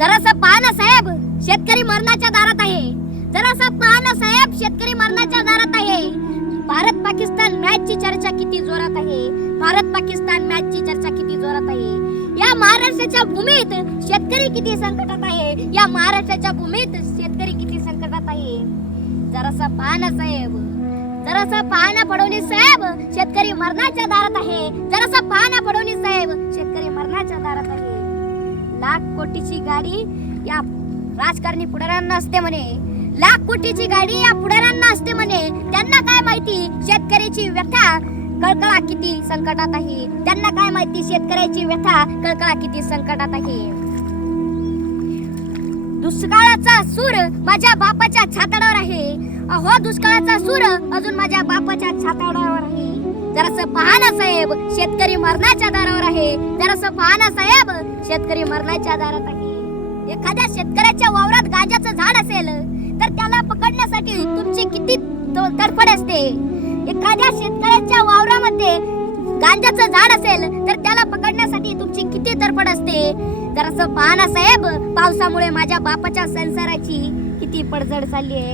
जरासा पहा ना साहेब शेतकरी मरणाच्या दारात आहे. जरासा पहा ना साहेब शेतकरी मरणाच्या दारात आहे. भारत पाकिस्तान मॅच ची चर्चा किती जोरात आहे. भारत पाकिस्तान मॅच ची चर्चा किती जोरात आहे. या महाराष्ट्राच्या भूमीत शेतकरी किती संकटात आहे. या महाराष्ट्राच्या भूमीत शेतकरी किती संकटात आहे. जरासा पहा ना साहेब. जरासा पहा ना फडणवीस साहेब शेतकरी मरणाच्या दारात आहे. जरासा पहा ना लाख कोटीची गाडी या राजकारणी पुढाऱ्यांना असते म्हणे. लाख कोटीची गाडी या पुढाऱ्यांना असते म्हणे. त्यांना काय माहिती? शेतकऱ्याची व्यथा कळकळा किती संकटात आहे. त्यांना काय माहिती? शेतकऱ्याची व्यथा कळकळा किती संकटात आहे. दुष्काळाचा सूर माझ्या बापाच्या छाताडावर आहे. हो दुष्काळाचा सूर अजून माझ्या बापाच्या छाताडावर आहे. जरासं पहा ना साहेब शेतकरी मरणाच्या दारावर आहे. जरासं पहा ना साहेब शेतकरी मरणाच्या दारात आहे. एखाद्या शेतकऱ्याच्या वावरात गांजाचं झाड असेल तर त्याला पकडण्यासाठी तुमची किती तो- तडफड असते. एखाद्या शेतकऱ्याच्या वावरामध्ये गांजाचं झाड असेल तर त्याला पकडण्यासाठी तुमची किती तरफड असते. जरासं पहा ना साहेब पावसामुळे माझ्या बापाच्या संसाराची किती पडझड चालली आहे.